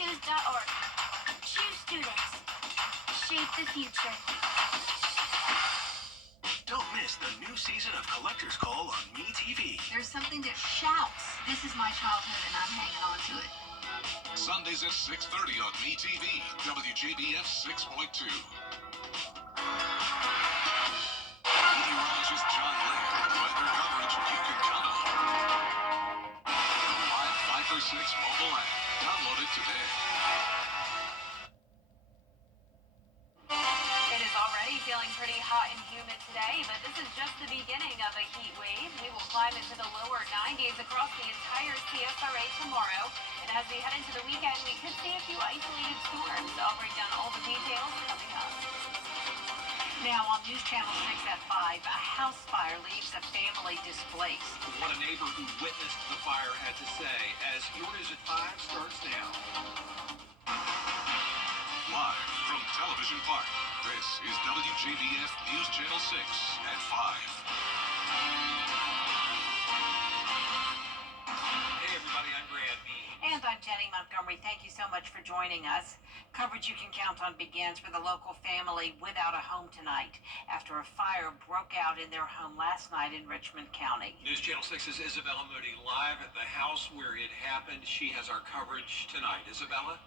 Choose.org. Choose students. Shape the future. Don't miss the new season of Collector's Call on MeTV. There's something that shouts, "This is my childhood and I'm hanging on to it." Sundays at 6:30 on MeTV, WJBF 6.2. Meteorologist John Lynn, weather coverage you can count on. The Live 536 mobile app. Download it today. It is already feeling pretty hot and humid today, but this is just the beginning of a heat wave. We will climb into the lower 90s across the entire CSRA tomorrow. And as we head into the weekend, we could see a few isolated storms. I'll break down all the details coming up. Now on News Channel 6 at 5, a house fire leaves a family displaced. What a neighbor who witnessed the fire had to say as Your News at 5 starts now. Live from Television Park, this is WJBF News Channel 6 at 5. Hey everybody, I'm Brad Bean. And I'm Jenny Montgomery. Thank you so much for joining us. Coverage you can count on begins with a local family without a home tonight after a fire broke out in their home last night in Richmond County. News Channel 6's Isabella Moody live at the house where it happened. She has our coverage tonight. Isabella?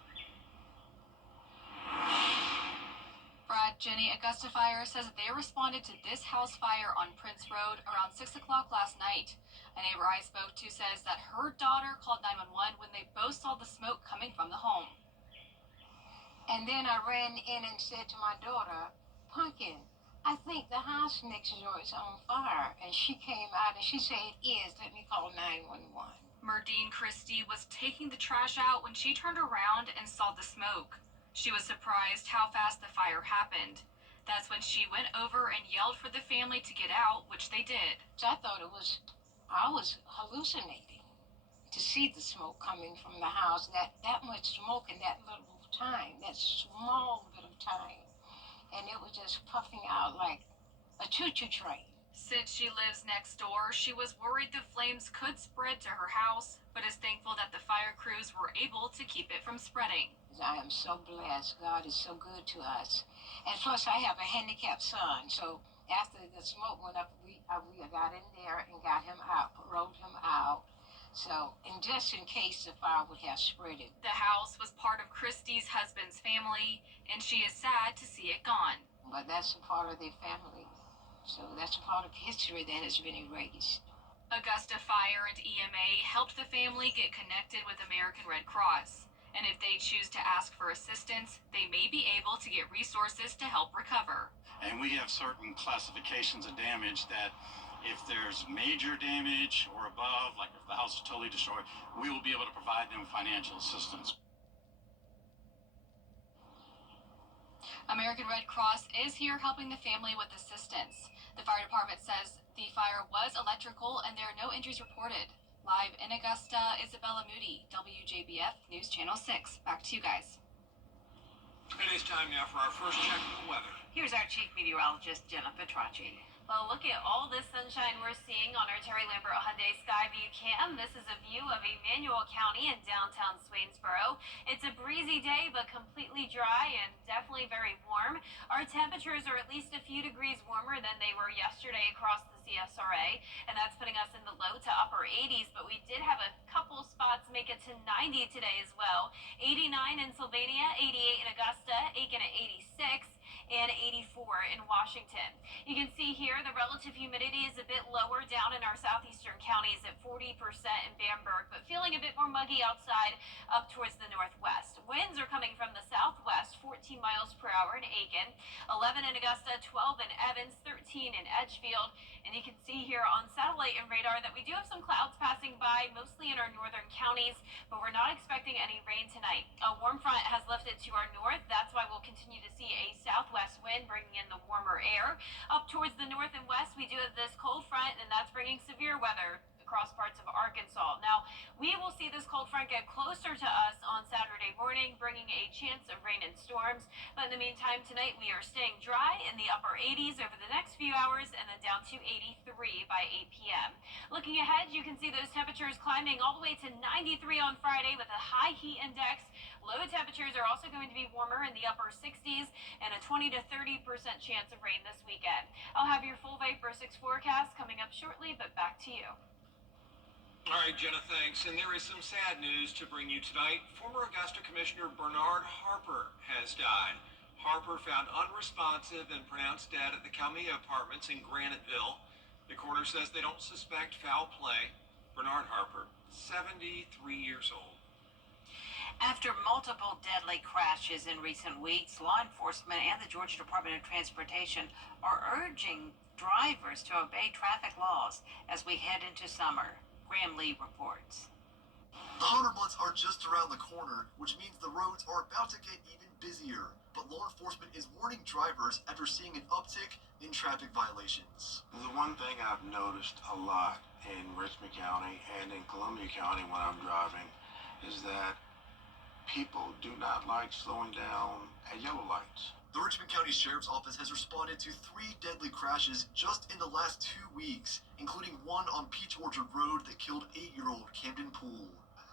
Brad, Jenny, Augusta Fire says that they responded to this house fire on Prince Road around 6 o'clock last night. A neighbor I spoke to says that her daughter called 911 when they both saw the smoke coming from the home. And then I ran in and said to my daughter, "Pumpkin, I think the house next door is on fire." And she came out and she said, "It is. Let me call 911. Merdine Christie was taking the trash out when she turned around and saw the smoke. She was surprised how fast the fire happened. That's when she went over and yelled for the family to get out, which they did. So I thought I was hallucinating to see the smoke coming from the house, that much smoke in that little time, that small bit of time. And it was just puffing out like a choo-choo train. Since she lives next door, she was worried the flames could spread to her house, but is thankful that the fire crews were able to keep it from spreading. I am so blessed. God is so good to us. And plus, I have a handicapped son, so after the smoke went up, we got in there and got him out, rolled him out. So, and just in case the fire would have spread it. The house was part of Christie's husband's family, and she is sad to see it gone. But that's a part of their family. So that's a part of history that has been erased. Augusta Fire and EMA helped the family get connected with American Red Cross. And if they choose to ask for assistance, they may be able to get resources to help recover. And we have certain classifications of damage that if there's major damage or above, like if the house is totally destroyed, we will be able to provide them financial assistance. American Red Cross is here helping the family with assistance. The fire department says the fire was electrical and there are no injuries reported. Live in Augusta, Isabella Moody, WJBF News Channel 6. Back to you guys. It is time now for our first check of the weather. Here's our chief meteorologist, Jenna Petracci. Well, look at all this sunshine we're seeing on our Terry Lambert Hyundai Skyview cam. This is a view of Emmanuel County in downtown Swainsboro. It's a breezy day, but completely dry and definitely very warm. Our temperatures are at least a few degrees warmer than they were yesterday across the CSRA, and that's putting us in the low to upper 80s, but we did have a couple spots make it to 90 today as well. 89 in Sylvania, 88 in Augusta, Aiken at 86. And 84 in Washington. You can see here the relative humidity is a bit lower down in our southeastern counties at 40% in Bamberg, but feeling a bit more muggy outside up towards the northwest. Winds are coming from the southwest, 14 miles per hour in Aiken, 11 in Augusta, 12 in Evans, 13 in Edgefield. And you can see here on satellite and radar that we do have some clouds passing by, mostly in our northern counties, but we're not expecting any rain tonight. A warm front has lifted to our north. That's why we'll continue to see a southwest wind bringing in the warmer air. Up towards the north and west, we do have this cold front, and that's bringing severe weather across parts of Arkansas. Now, we will see this cold front get closer to us on Saturday morning, bringing a chance of rain and storms. But in the meantime, tonight we are staying dry in the upper 80s over the next few hours, and then down to 83 by 8 p.m. Looking ahead, you can see those temperatures climbing all the way to 93 on Friday with a high heat index. Low temperatures are also going to be warmer in the upper 60s and a 20 to 30% chance of rain this weekend. I'll have your full Vapor 6 forecast coming up shortly, but back to you. All right, Jenna, thanks. And there is some sad news to bring you tonight. Former Augusta Commissioner Bernard Harper has died. Harper found unresponsive and pronounced dead at the Calmia Apartments in Graniteville. The coroner says they don't suspect foul play. Bernard Harper, 73 years old. After multiple deadly crashes in recent weeks, law enforcement and the Georgia Department of Transportation are urging drivers to obey traffic laws as we head into summer. Graham Lee reports. The hotter months are just around the corner, which means the roads are about to get even busier. But law enforcement is warning drivers after seeing an uptick in traffic violations. The one thing I've noticed a lot in Richmond County and in Columbia County when I'm driving is that people do not like slowing down at yellow lights. The Richmond County Sheriff's Office has responded to 3 deadly crashes just in the last 2 weeks, including one on Peach Orchard Road that killed 8-year-old Camden Poole.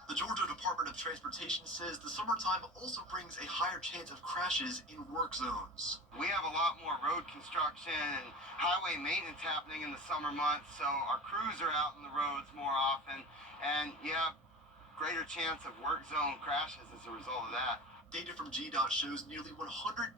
The Georgia Department of Transportation says the summertime also brings a higher chance of crashes in work zones. We have a lot more road construction and highway maintenance happening in the summer months, so our crews are out in the roads more often, and you have greater chance of work zone crashes as a result of that. Data from GDOT shows nearly 100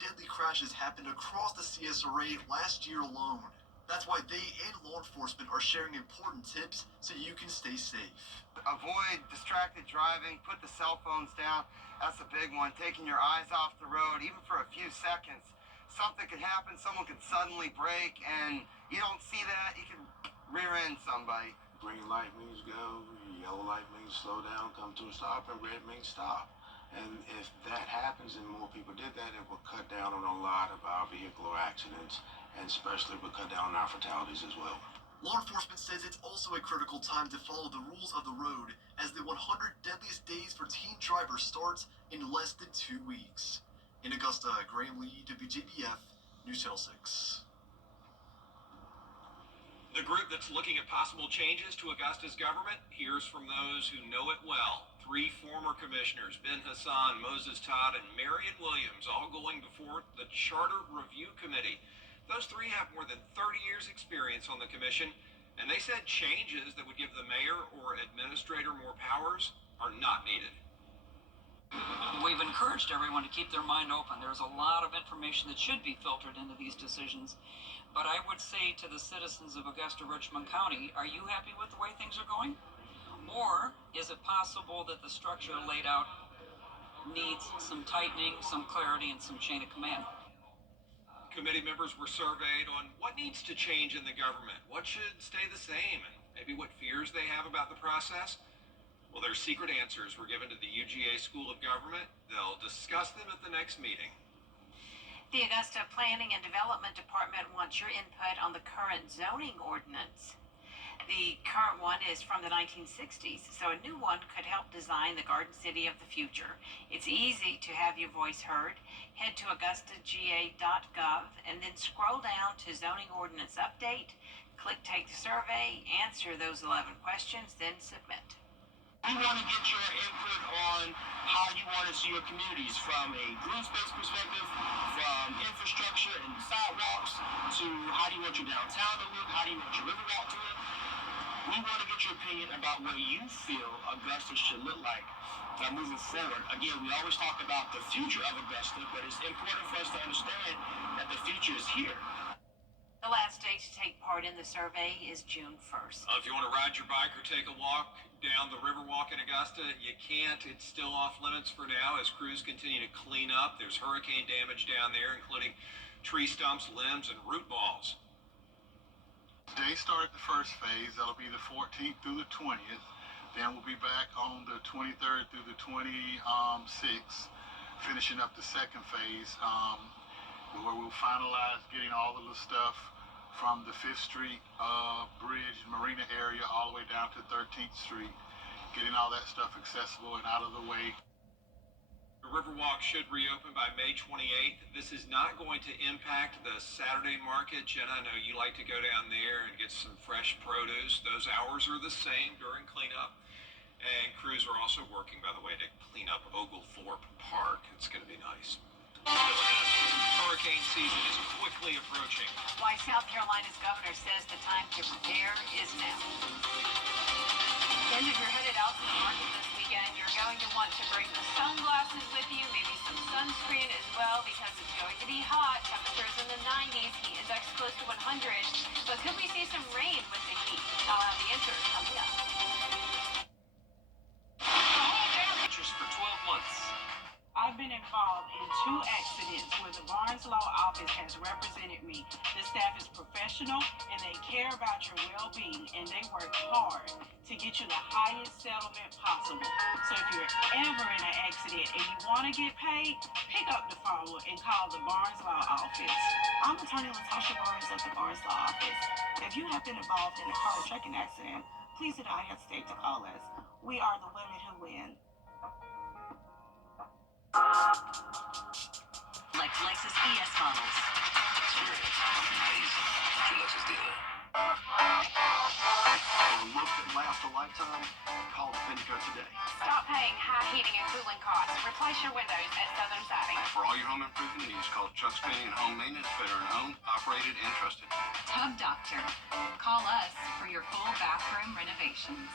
deadly crashes happened across the CSRA last year alone. That's why they and law enforcement are sharing important tips so you can stay safe. Avoid distracted driving, put the cell phones down. That's a big one. Taking your eyes off the road, even for a few seconds. Something could happen, someone could suddenly brake, and you don't see that, you can rear end somebody. Green light means go, yellow light means slow down, come to a stop, and red means stop. And if that happens and more people did that, it will cut down on a lot of our vehicular accidents, and especially will cut down on our fatalities as well. Law enforcement says it's also a critical time to follow the rules of the road as the 100 deadliest days for teen drivers starts in less than 2 weeks. In Augusta, Graham Lee, WJBF, News Channel 6. The group that's looking at possible changes to Augusta's government hears from those who know it well. 3 former commissioners, Ben Hassan, Moses Todd, and Marion Williams, all going before the Charter Review Committee. Those 3 have more than 30 years' experience on the commission, and they said changes that would give the mayor or administrator more powers are not needed. We've encouraged everyone to keep their mind open. There's a lot of information that should be filtered into these decisions. But I would say to the citizens of Augusta, Richmond County, are you happy with the way things are going? Or is it possible that the structure laid out needs some tightening, some clarity, and some chain of command? Committee members were surveyed on what needs to change in the government, what should stay the same, and maybe what fears they have about the process. Well, their secret answers were given to the UGA School of Government. They'll discuss them at the next meeting. The Augusta Planning and Development Department wants your input on the current zoning ordinance. The current one is from the 1960s, so a new one could help design the Garden City of the future. It's easy to have your voice heard. Head to augustaga.gov and then scroll down to Zoning Ordinance Update. Click Take the Survey, answer those 11 questions, then submit. We want to get your input on how you want to see your communities from a green space perspective, from infrastructure and sidewalks, to how do you want your downtown to look, how do you want your riverwalk to look. We want to get your opinion about what you feel Augusta should look like moving forward. Again, we always talk about the future of Augusta, but it's important for us to understand that the future is here. The last day to take part in the survey is June 1st. If you want to ride your bike or take a walk down the Riverwalk in Augusta, you can't. It's still off limits for now as crews continue to clean up. There's hurricane damage down there, including tree stumps, limbs, and root balls. Today started the first phase. That'll be the 14th through the 20th. Then we'll be back on the 23rd through the 26th, finishing up the second phase, where we'll finalize getting all of the stuff from the 5th Street Bridge Marina area all the way down to 13th Street, getting all that stuff accessible and out of the way. The Riverwalk should reopen by May 28th. This is not going to impact the Saturday market. Jenna, I know you like to go down there and get some fresh produce. Those hours are the same during cleanup. And crews are also working, by the way, to clean up Oglethorpe Park. It's going to be nice. Still ahead, hurricane season is quickly approaching. Why South Carolina's governor says the time to prepare is now. And if you're headed out to the market this weekend, you're going to want to bring the sunglasses with you, maybe some sunscreen as well, because it's going to be hot. Temperatures in the 90s, heat index close to 100. But could we see some rain with the heat? I'll have the answer coming up. Just for 12 months. I've been involved in 2 accidents where the Barnes Law Office has represented me. The staff is professional and they care about your well-being, and they work hard to get you the highest settlement possible. So if you're ever in an accident and you want to get paid, pick up the phone and call the Barnes Law Office. I'm attorney Latasha Barnes at the Barnes Law Office. If you have been involved in a car or trucking accident, please do not hesitate to call us. We are the women who win. Like Lexus ES models. Experience amazing at your Lexus dealer. For a look that lasts a lifetime, call Defendico today. Stop paying high heating and cooling costs. Replace your windows at Southern Siding. For all your home improvement needs, call Chuck's Painting and Home Maintenance, veteran-owned, operated, and trusted. Tub Doctor. Call us for your full bathroom renovations.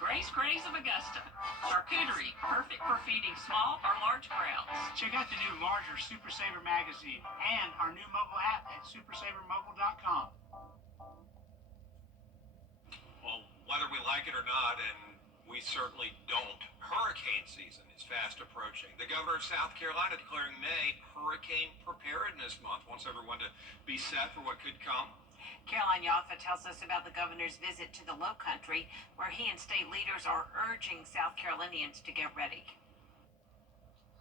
Grace of Augusta. Charcuterie, perfect for feeding small or large crowds. Check out the new larger Super Saver magazine and our new mobile app at supersavermobile.com. Well, whether we like it or not, and we certainly don't, hurricane season is fast approaching. The governor of South Carolina declaring May Hurricane Preparedness Month, wants everyone to be set for what could come. Caroline Yaffa tells us about the governor's visit to the Low Country, where he and state leaders are urging South Carolinians to get ready.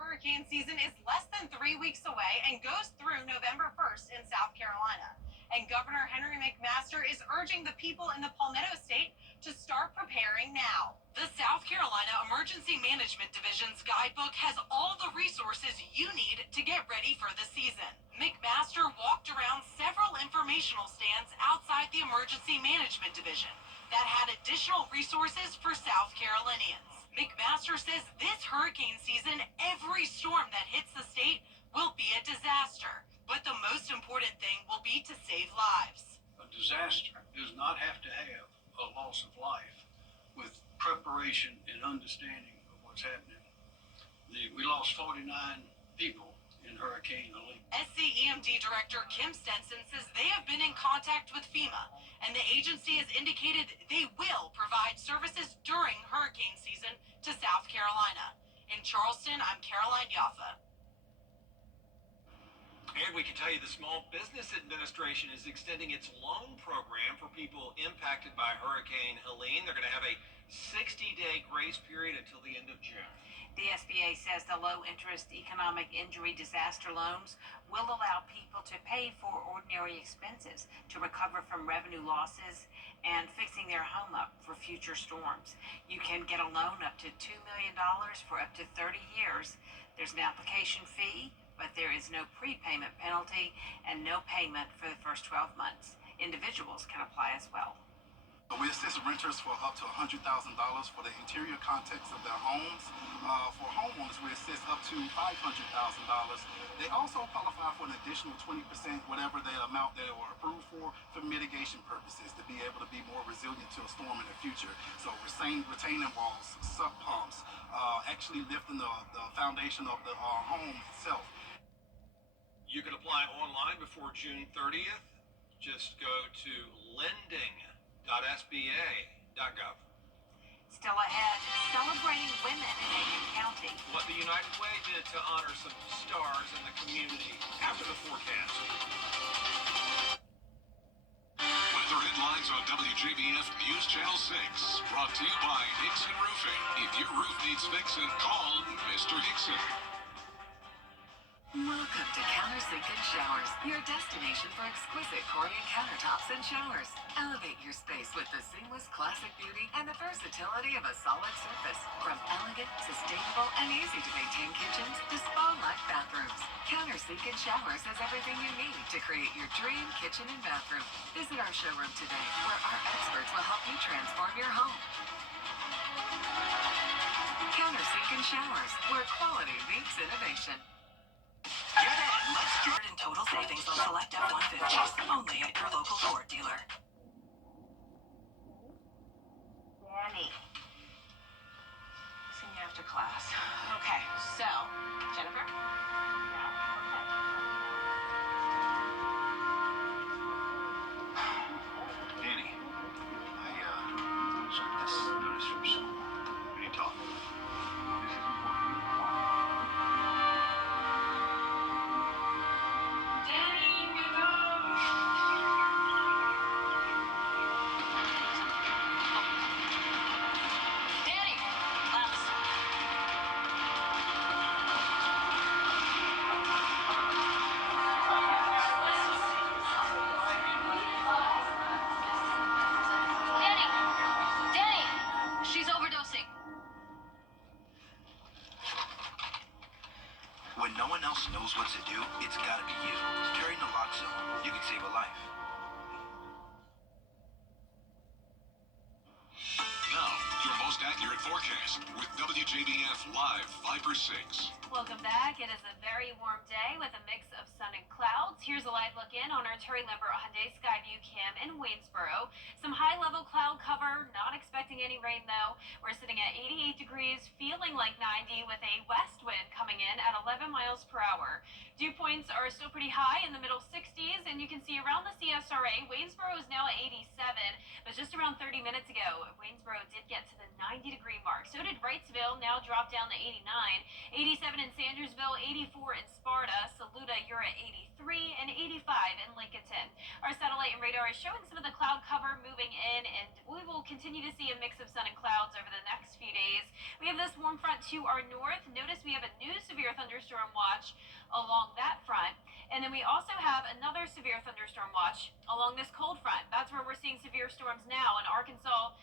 Hurricane season is less than 3 weeks away and goes through November 1st in South Carolina. And Governor Henry McMaster is urging the people in the Palmetto State to start preparing now. The South Carolina Emergency Management Division's guidebook has all the resources you need to get ready for the season. McMaster walked around several informational stands outside the Emergency Management Division that had additional resources for South Carolinians. McMaster says this hurricane season, every storm that hits the state will be a disaster. But the most important thing will be to save lives. A disaster does not have to have a loss of life with preparation and understanding of what's happening. We lost 49 people in Hurricane Helene. SCEMD Director Kim Stenson says they have been in contact with FEMA, and the agency has indicated they will provide services during hurricane season to South Carolina. In Charleston, I'm Caroline Yaffa. And we can tell you the Small Business Administration is extending its loan program for people impacted by Hurricane Helene. They're going to have a 60-day grace period until the end of June. The SBA says the low-interest economic injury disaster loans will allow people to pay for ordinary expenses to recover from revenue losses and fixing their home up for future storms. You can get a loan up to $2 million for up to 30 years. There's an application fee, but there is no prepayment penalty and no payment for the first 12 months. Individuals can apply as well. We assist renters for up to $100,000 for the interior context of their homes. For homeowners, we assist up to $500,000. They also qualify for an additional 20%, whatever the amount they were approved for mitigation purposes, to be able to be more resilient to a storm in the future. So retaining walls, sub pumps, actually lifting the foundation of the home itself. You can apply online before June 30th. Just go to lending.sba.gov. Still ahead, celebrating women in Aiken County. What the United Way did to honor some stars in the community after the forecast. Weather headlines on WJBF News Channel 6. Brought to you by Hickson Roofing. If your roof needs fixing, call Mr. Hickson. Welcome to Countersink and Showers, your destination for exquisite Korean countertops and showers. Elevate your space with the seamless classic beauty and the versatility of a solid surface. From elegant, sustainable, and easy-to-maintain kitchens to spa-like bathrooms, Countersink and Showers has everything you need to create your dream kitchen and bathroom. Visit our showroom today, where our experts will help you transform your home. Countersink and Showers, where quality meets innovation. Get in, let's get in total savings on select F-150s, only at your local Ford dealer. Danny. See me after class. Okay, so, Jennifer? Danny, I saw this notice from someone. We need to talk. This is important. Danny! Danny! Danny! She's overdosing. When no one else knows what to do, it's gotta be you. Carry naloxone. You can save a life. Now, your most accurate forecast with WJBF Live 5 for 6. Welcome back. It is a very warm day with a mix of sun and clouds. Here's a live look in on our Terry Lambert Hyundai Skyview Cam in Waynesboro. Some high-level cloud cover, not expecting any rain though. We're sitting at 88 degrees, feeling like 90 with a west wind coming in at 11 miles per hour. Dew points are still pretty high in the middle 60s, and you can see around the CSRA, Waynesboro is now at 87, but just around 30 minutes ago, Waynesboro did get to the 90-degree mark. So did Wrightsville, now dropped down to 89, 87 in Sandersville, 84 in Sparta, Saluda, you're at 83, and 85 in Lincolnton. Our satellite and radar is showing some of the cloud cover moving in, and we will continue to see a mix of sun and clouds over the next few days. We have this warm front to our north. Notice we have a new severe thunderstorm watch along that front. And then we also have another severe thunderstorm watch along this cold front. That's where we're seeing severe storms now in Arkansas,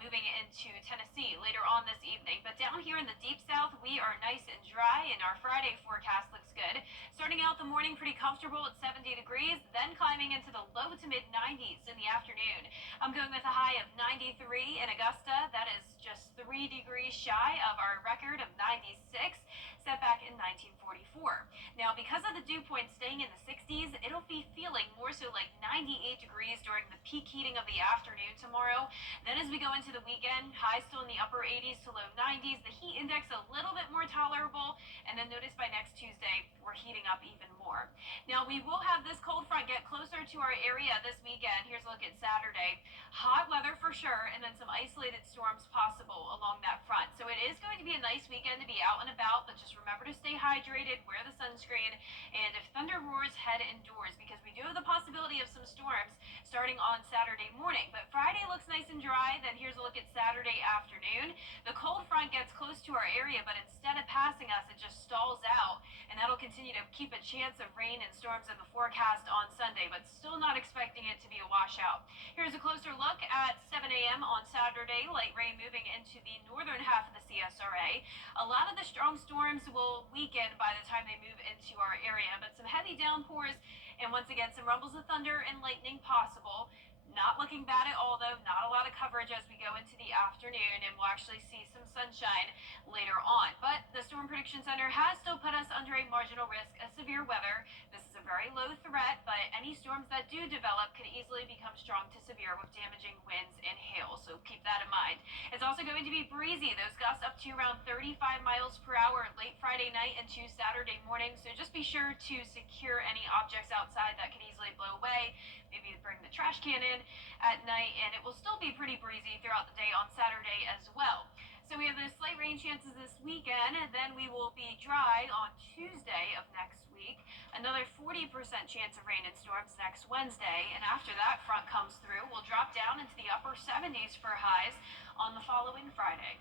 moving into Tennessee later on this evening. But down here in the deep south, we are nice and dry, and our Friday forecast looks good. Starting out the morning pretty comfortable at 70 degrees, then climbing into the low to mid 90s in the afternoon. I'm going with a high of 93 in Augusta. That is just 3 degrees shy of our record of 96, set back in 1944. Now, because of the dew point staying in the 60s, it'll be feeling more so like 98 degrees during the peak heating of the afternoon tomorrow. Then as we go into the weekend, highs still in the upper 80s to low 90s, the heat index a little bit more tolerable, and then notice by next Tuesday, we're heating up even more. Now, we will have this cold front get closer to our area this weekend. Here's a look at Saturday. Hot weather for sure, and then some isolated storms possible along that front. So it is going to be a nice weekend to be out and about, but just remember to stay hydrated, wear the sunscreen, and if thunder roars, head indoors, because we do have the possibility of some storms starting on Saturday morning. But Friday looks nice and dry. Then here's a look at Saturday afternoon. The cold front gets close to our area, but instead of passing us, it just stalls out, and that'll continue to keep a chance of rain and storms in the forecast on Sunday, but still not expecting it to be a washout. Here's a closer look at 7 a.m. on Saturday. Light rain moving into the northern half of the CSRA. A lot of the strong storms will weaken by the time they move into our area, but some heavy downpours and once again some rumbles of thunder and lightning possible. Not looking bad at all, though. Not a lot of coverage as we go into the afternoon, and we'll actually see some sunshine later on. But the Storm Prediction Center has still put us under a marginal risk of severe weather. This is a very low threat, but any storms that do develop could easily become strong to severe with damaging winds and hail, so keep that in mind. It's also going to be breezy. Those gusts up to around 35 miles per hour late Friday night into Saturday morning, so just be sure to secure any objects outside that could easily blow away. Maybe bring the trash can in at night, and it will still be pretty breezy throughout the day on Saturday as well. So we have the slight rain chances this weekend, and then we will be dry on Tuesday of next week. Another 40% chance of rain and storms next Wednesday, and after that front comes through, we'll drop down into the upper 70s for highs on the following Friday.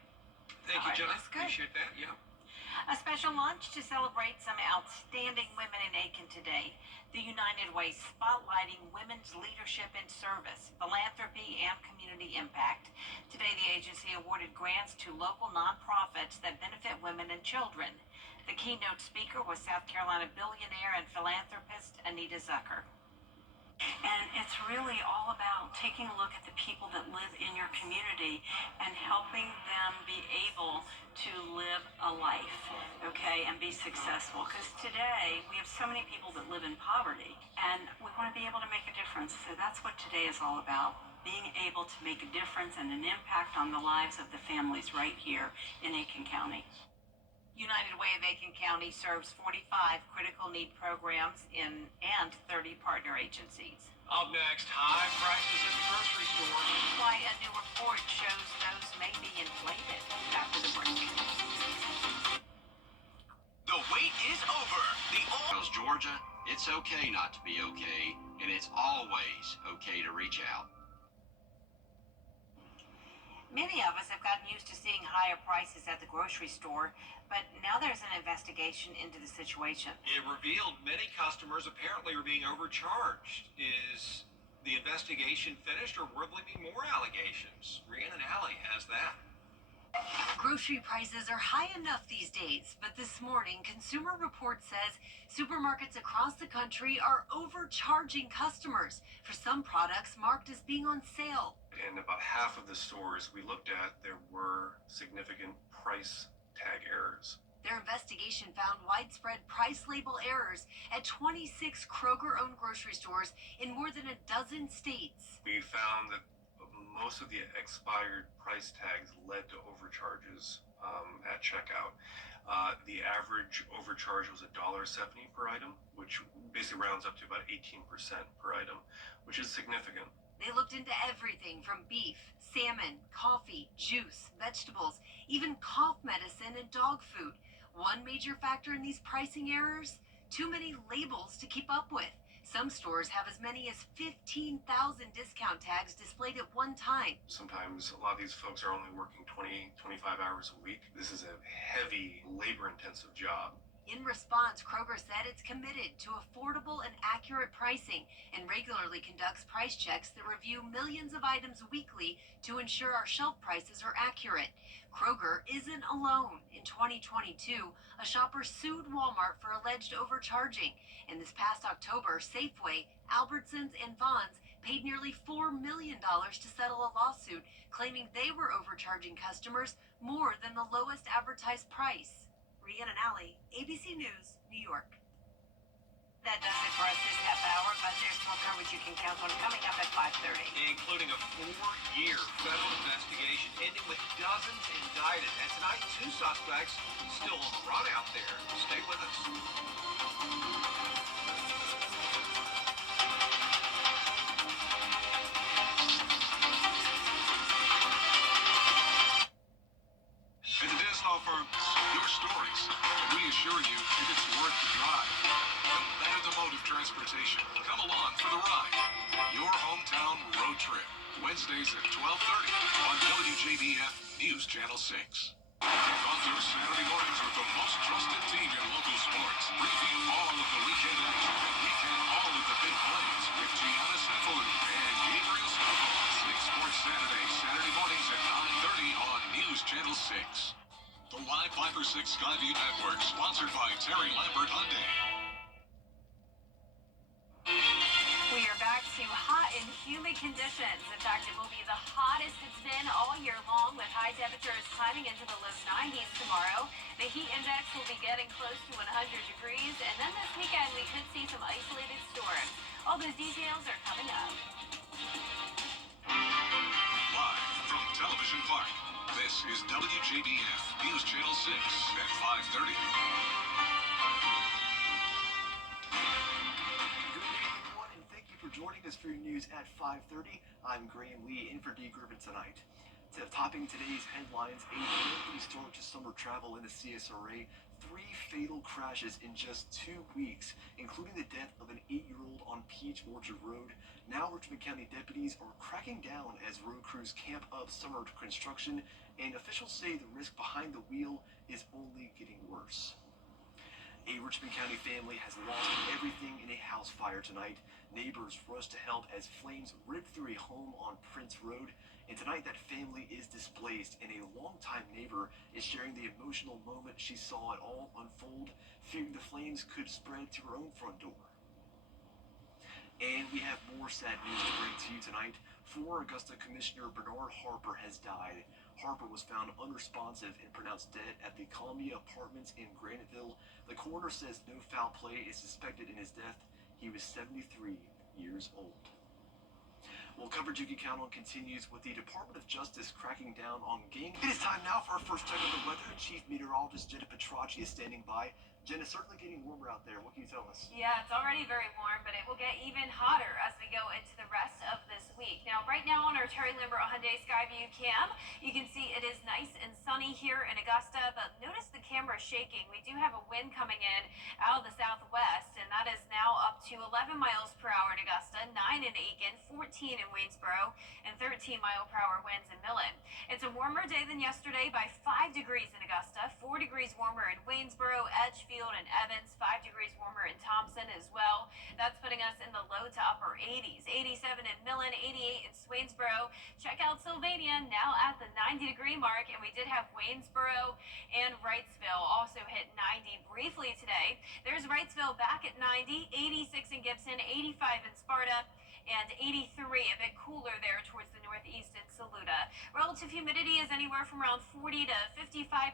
Thank you, Jenna. Appreciate that. Yeah. A special lunch to celebrate some outstanding women in Aiken today. The United Way spotlighting women's leadership and service, philanthropy, and community impact. Today, the agency awarded grants to local nonprofits that benefit women and children. The keynote speaker was South Carolina billionaire and philanthropist Anita Zucker. And it's really all about taking a look at the people that live in your community and helping them be able to live a life, okay, and be successful. Because today we have so many people that live in poverty, and we want to be able to make a difference. So that's what today is all about, being able to make a difference and an impact on the lives of the families right here in Aiken County. United Way of Aiken County serves 45 critical need programs and 30 partner agencies. Up next, high prices at the grocery store. Why a new report shows those may be inflated. After the break. The wait is over. Because Georgia, it's okay not to be okay, and it's always okay to reach out. Many of us have gotten used to seeing higher prices at the grocery store, but now there's an investigation into the situation. It revealed many customers apparently are being overcharged. Is the investigation finished, or will there be more allegations? Rhiannon Alley has that. Grocery prices are high enough these days, but this morning, Consumer Report says supermarkets across the country are overcharging customers for some products marked as being on sale. In about half of the stores we looked at, there were significant price tag errors. Their investigation found widespread price label errors at 26 Kroger-owned grocery stores in more than a dozen states. We found that most of the expired price tags led to overcharges at checkout. The average overcharge was $1.70 per item, which basically rounds up to about 18% per item, which is significant. They looked into everything from beef, salmon, coffee, juice, vegetables, even cough medicine and dog food. One major factor in these pricing errors? Too many labels to keep up with. Some stores have as many as 15,000 discount tags displayed at one time. Sometimes a lot of these folks are only working 20, 25 hours a week. This is a heavy, labor-intensive job. In response, Kroger said it's committed to affordable and accurate pricing and regularly conducts price checks that review millions of items weekly to ensure our shelf prices are accurate. Kroger isn't alone. In 2022, a shopper sued Walmart for alleged overcharging. And this past October, Safeway, Albertsons, and Vons paid nearly $4 million to settle a lawsuit claiming they were overcharging customers more than the lowest advertised price. Rhiannon Alley, ABC News, New York. That does it for us this half hour, but there's more coverage you can count on coming up at 5:30. Including a 4-year federal investigation ending with dozens indicted. And tonight, 2 suspects still on the run out there. Stay with us. At the Des Law Firm, your stories. We assure you it's worth the drive. No matter the mode of transportation, come along for the ride. Your hometown road trip. Wednesdays at 12:30 on WJBF News Channel 6. Kick off your Saturday mornings with the most trusted team in local sports. Preview all of the weekend action and weekend all of the big plays with Gianna Cephalou and Gabriel Stovall. 6 Sports Saturday mornings at 9:30 on News Channel 6. The Live 5 for 6 Skyview Network, sponsored by Terry Lambert Hyundai. We are back to hot and humid conditions. In fact, it will be the hottest it's been all year long, with high temperatures climbing into the low 90s tomorrow. The heat index will be getting close to 100 degrees, and then this weekend we could see some isolated storms. All those details are coming up. Live from Television Park, this is WJBF News Channel 6 at 5:30. Joining us for your news at 5:30. I'm Graham Lee in for D. Griffin tonight. Topping today's headlines, a deadly start to summer travel in the CSRA. 3 fatal crashes in just 2 weeks, including the death of an 8-year-old on Peach Orchard Road. Now Richmond County deputies are cracking down as road crews camp up summer construction, and officials say the risk behind the wheel is only getting worse. A Richmond County family has lost everything in a house fire tonight. Neighbors rushed to help as flames ripped through a home on Prince Road. And tonight that family is displaced, and a longtime neighbor is sharing the emotional moment she saw it all unfold, fearing the flames could spread to her own front door. And we have more sad news to bring to you tonight. Former Augusta Commissioner Bernard Harper has died. Harper was found unresponsive and pronounced dead at the Columbia Apartments in Graniteville. The coroner says no foul play is suspected in his death. He was 73 years old. Well, coverage you can count on continues with the Department of Justice cracking down on gang. It is time now for our first check of the weather. Chief Meteorologist Jenna Petracci is standing by. Jen, it's certainly getting warmer out there. What can you tell us? Yeah, it's already very warm, but it will get even hotter as we go into the rest of this week. Now, right now on our Terry Lambert Hyundai Skyview cam, you can see it is nice and sunny here in Augusta, but notice the camera shaking. We do have a wind coming in out of the southwest, and that is now up to 11 miles per hour in Augusta, 9 in Aiken, 14 in Waynesboro, and 13 mile per hour winds in Millen. It's a warmer day than yesterday by 5 degrees in Augusta, 4 degrees warmer in Waynesboro, Edgefield, and Evans, 5 degrees warmer in Thompson as well. That's putting us in the low to upper 80s. 87 in Millen, 88 in Swainsboro. Check out Sylvania, now at the 90-degree mark, and we did have Waynesboro and Wrightsville also hit 90 briefly today. There's Wrightsville back at 90, 86 in Gibson, 85 in Sparta, and 83, a bit cooler there towards the northeast in Saluda. Relative humidity is anywhere from around 40 to 55%.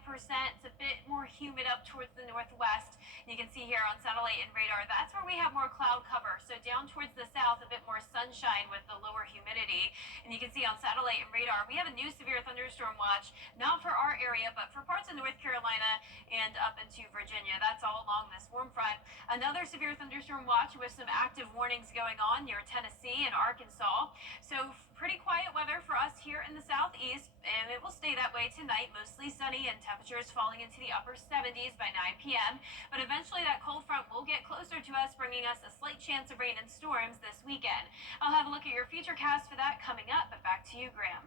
It's a bit more humid up towards the northwest. You can see here on satellite and radar, that's where we have more cloud cover. So down towards the south, a bit more sunshine with the lower humidity. And you can see on satellite and radar, we have a new severe thunderstorm watch, not for our area, but for parts of North Carolina and up into Virginia. That's all along this warm front. Another severe thunderstorm watch with some active warnings going on near Tennessee and Arkansas. So pretty quiet weather for us here in the southeast, and it will stay that way tonight. Mostly sunny and temperatures falling into the upper 70s by 9 p.m. But eventually that cold front will get closer to us, bringing us a slight chance of rain and storms this weekend. I'll have a look at your futurecast for that coming up, but back to you, Graham.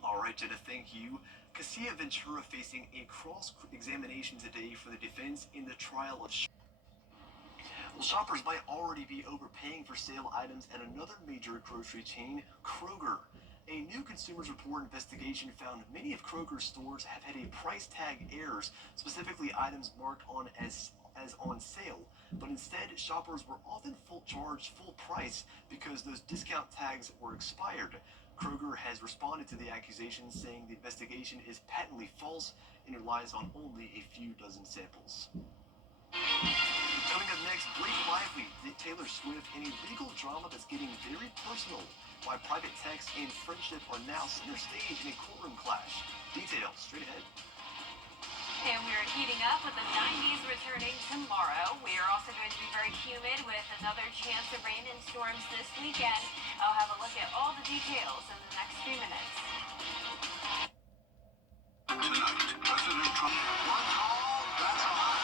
All right, Jenna, thank you. Cassia Ventura facing a cross-examination today for the defense in the trial of well, shoppers might already be overpaying for sale items at another major grocery chain, Kroger. A new Consumers Report investigation found many of Kroger's stores have had a price tag errors, specifically items marked on as on sale, but instead shoppers were often charged full price because those discount tags were expired. Kroger has responded to the accusations, saying the investigation is patently false and relies on only a few dozen samples. Coming up next, Blake Lively, Taylor Swift, and a legal drama that's getting very personal. Why private text and friendship are now center stage in a courtroom clash. Details straight ahead. And we are heating up with the 90s returning tomorrow. We are also going to be very humid with another chance of rain and storms this weekend. I'll have a look at all the details in the next few minutes. Tonight, President Trump. One call, that's a hot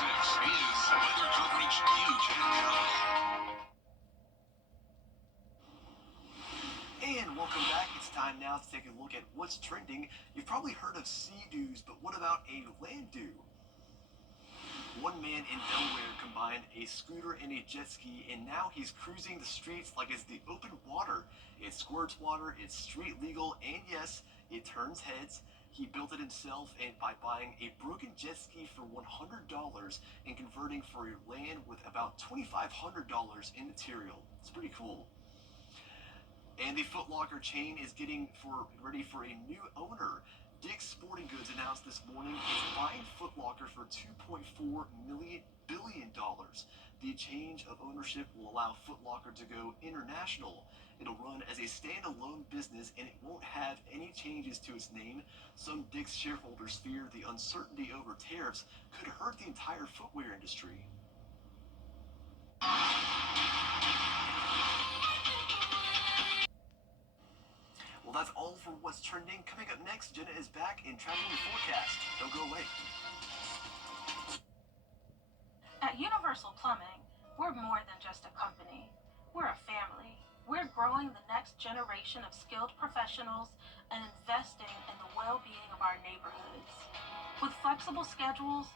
is weather coverage you can trust. And welcome back. It's time now to take a look at what's trending. You've probably heard of sea-doos, but what about a land-do? One man in Delaware combined a scooter and a jet ski, and now he's cruising the streets like it's the open water. It squirts water, it's street legal, and yes, it turns heads. He built it himself and by buying a broken jet ski for $100 and converting for land with about $2,500 in material. It's pretty cool. And the Foot Locker chain is getting ready for a new owner. Dick's Sporting Goods announced this morning it's buying Foot Locker for $2.4 billion. The change of ownership will allow Foot Locker to go international. It'll run as a standalone business and it won't have any changes to its name. Some Dick's shareholders fear the uncertainty over tariffs could hurt the entire footwear industry. Well, that's all for what's trending. Coming up next, Jenna is back in Traveling the Forecast. Don't go away. At Universal Plumbing, we're more than just a company. We're a family. We're growing the next generation of skilled professionals and investing in the well-being of our neighborhoods. With flexible schedules,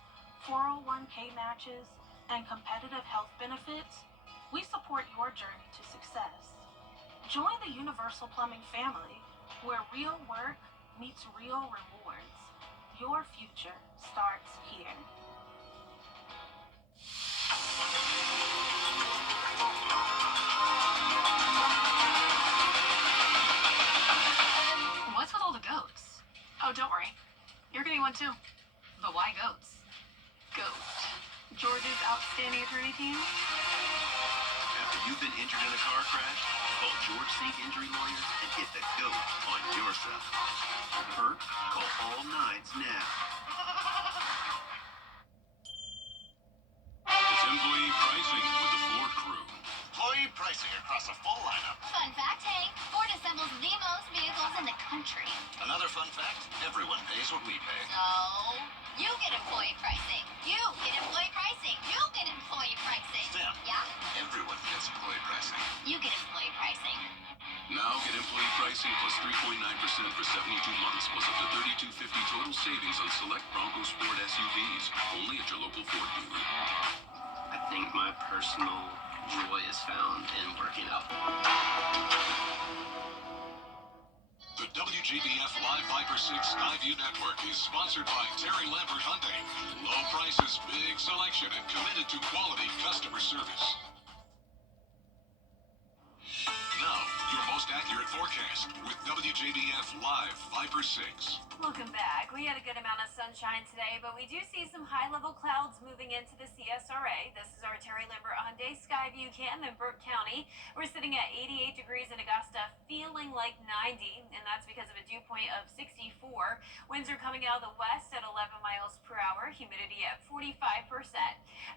401k matches, and competitive health benefits, we support your journey to success. Join the Universal Plumbing family, where real work meets real rewards. Your future starts here. Oh, don't worry. You're getting one too. But why goats? Goat. Georgia's outstanding attorney team. After you've been injured in a car crash, call George St. Injury Lawyers and get the GOAT on your side. Hurt? Call all nines now. It's employee pricing with the Ford crew. Employee pricing across a full lineup. Fun fact, Hank, Ford assembles the most vehicles in the country. Another fun fact, everyone pays what we pay. So, you get employee pricing. You get employee pricing. You get employee pricing. Stem. Yeah? Everyone gets employee pricing. You get employee pricing. Now get employee pricing plus 3.9% for 72 months, plus up to $3,250 total savings on select Bronco Sport SUVs. Only at your local Ford dealer. I think my personal joy is found in working out. The WJBF Live Viper 6 Skyview Network is sponsored by Terry Lambert Hyundai. Low prices, big selection, and committed to quality customer service. Now, your most accurate forecast with WJBF Live Viper 6. Welcome back. We had a good amount of sunshine today, but we do see some high-level clouds moving into the CSRA. This is our Terry Lambert Hyundai Skyview Cam in Burke County. We're sitting at 88 degrees in Augusta, feeling like 90, and that's because of a dew point of 64. Winds are coming out of the west at 11 miles per hour, humidity at 45%.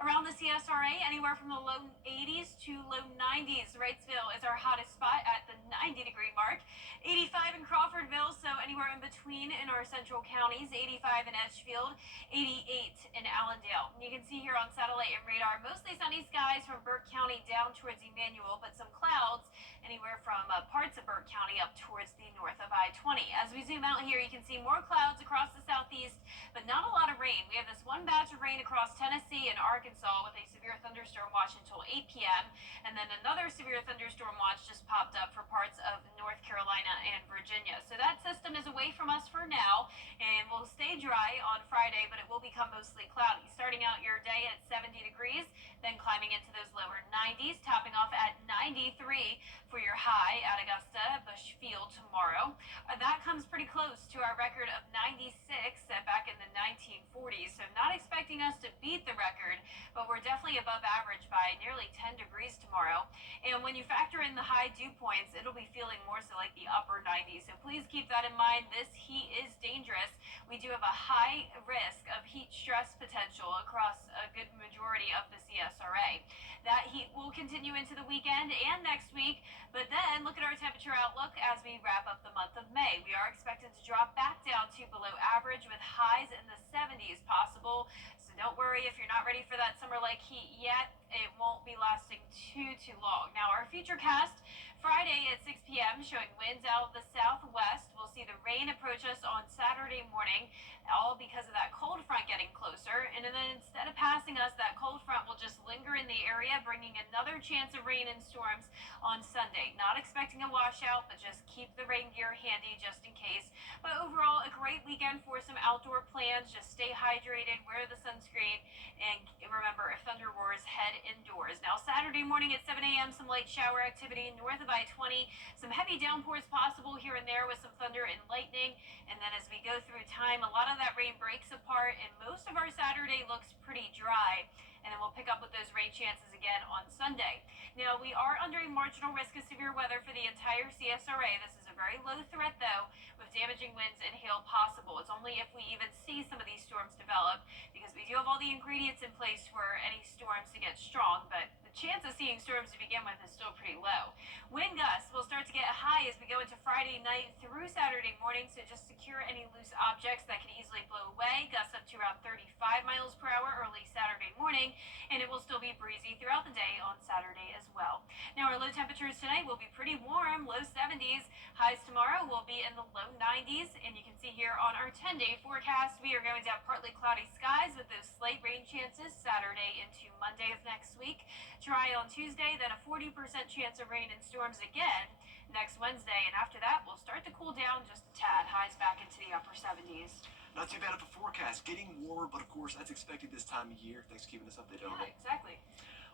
Around the CSRA, anywhere from the low 80s to low 90s. Wrightsville is our hottest spot at the 90-degree mark. 85 in Crawfordville, so anywhere in between in our central counties. 85 in Edgefield, 88 in Allendale. You can see here on satellite and radar, mostly sunny skies from Burke County down towards Emmanuel, but some clouds anywhere from parts of Burke County up towards the north of I-20. As we zoom out here, you can see more clouds across the southeast, but not a lot of rain. We have this one batch of rain across Tennessee and Arkansas with a severe thunderstorm watch until 8 p.m. And then another severe thunderstorm watch just popped up for parts of North Carolina and Virginia. So that system is away from us for now, and will stay dry on Friday, but it will become mostly cloudy. Starting out your day at 70 degrees, then climbing into those lower 90s, topping off at 93 for your high at Augusta, Bushfield tomorrow. That comes pretty close to our record of 96 set back in the 1940s, so not expecting us to beat the record, but we're definitely above average by nearly 10 degrees tomorrow. And when you factor in the high dew points, it'll be feeling more so like the upper 90s, so please keep that in mind. This heat is dangerous. We do have a high risk of heat stress potential across a good majority of the CSRA. That heat will continue into the weekend and next week, but then look at our temperature outlook as we wrap up the month of May. We are expected to drop back down to below average with highs in the 70s possible. So don't worry if you're not ready for that summer-like heat yet. It won't be lasting too long. Now, our futurecast Friday at 6 p.m. showing winds out of the southwest. We'll see the rain approach us on Saturday morning, all because of that cold front getting closer. And then instead of passing us, that cold front will just linger in the area, bringing another chance of rain and storms on Sunday. Not expecting a washout, but just keep the rain gear handy just in case. But overall, a great weekend for some outdoor plans. Just stay hydrated, wear the sunscreen, and remember, if thunder roars, head indoors. Now, Saturday morning at 7 a.m., some light shower activity north of I-20. Some heavy downpours possible here and there with some thunder and lightning. And then as we go through time, a lot of that rain breaks apart, and most of our Saturday looks pretty dry. And then we'll pick up with those rain chances again on Sunday. Now, we are under a marginal risk of severe weather for the entire CSRA. This is a very low threat, though, with damaging winds and hail possible. It's only if we even see some of these storms develop, because we do have all the ingredients in place for any storms to get strong, but the chance of seeing storms to begin with is still pretty low. Wind gusts will start to get high as we go into Friday night through Saturday morning, so just secure any loose objects that can easily blow away. Gusts up to around 35 miles per hour early Saturday morning, and it will still be breezy throughout the day on Saturday as well. Now, our low temperatures tonight will be pretty warm, low 70s. Highs tomorrow will be in the low 90s, and you can see here on our 10-day forecast, we are going to have partly cloudy skies with those slight rain chances Saturday into Monday of next week. Dry on Tuesday, then a 40% chance of rain and storms again next Wednesday, and after that, we'll start to cool down just a tad. Highs back into the upper 70s. Not too bad of a forecast. Getting warmer, but of course, that's expected this time of year. Thanks for keeping us updated on it. Exactly.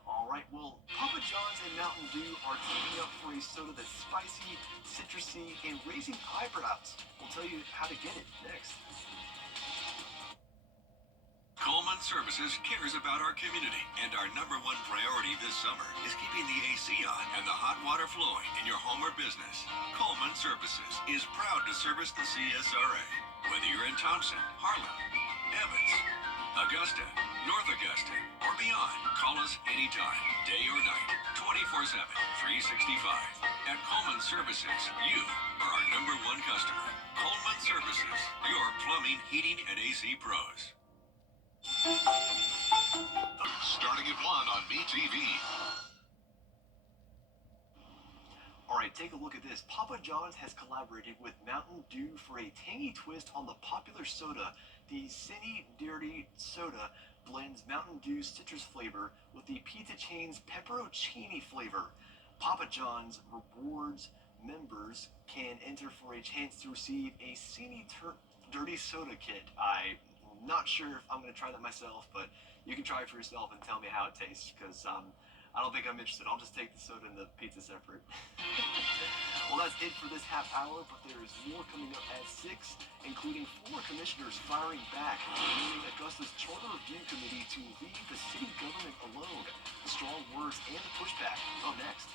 All right, well, Papa John's and Mountain Dew are teaming up for a soda that's spicy, citrusy, and raising eyebrows. We'll tell you how to get it next. Coleman Services cares about our community, and our #1 priority this summer is keeping the AC on and the hot water flowing in your home or business. Coleman Services is proud to service the CSRA. Whether you're in Thompson, Harlan, Evans, Augusta, North Augusta, or beyond, call us anytime, day or night, 24/7, 365. At Coleman Services, you are our #1 customer. Coleman Services, your plumbing, heating, and AC pros. Starting at 1 on BTV. All right, take a look at this. Papa John's has collaborated with Mountain Dew for a tangy twist on the popular soda. The Cine Dirty Soda blends Mountain Dew's citrus flavor with the pizza chain's pepperoncini flavor. Papa John's Rewards members can enter for a chance to receive a Cine Dirty Soda kit. I'm not sure if I'm going to try that myself, but you can try it for yourself and tell me how it tastes, because I don't think I'm interested. I'll just take the soda and the pizza separate. Well, that's it for this half hour, but there is more coming up at 6, including 4 commissioners firing back, warning Augusta's Charter Review Committee to leave the city government alone. The strong words and the pushback. Up next.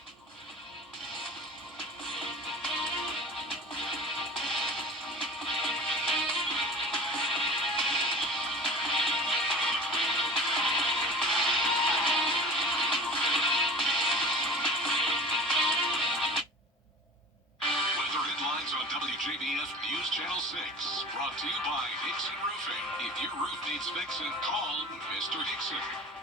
On WJBF News Channel 6, brought to you by Hickson Roofing. If your roof needs fixing, call Mr. Hickson.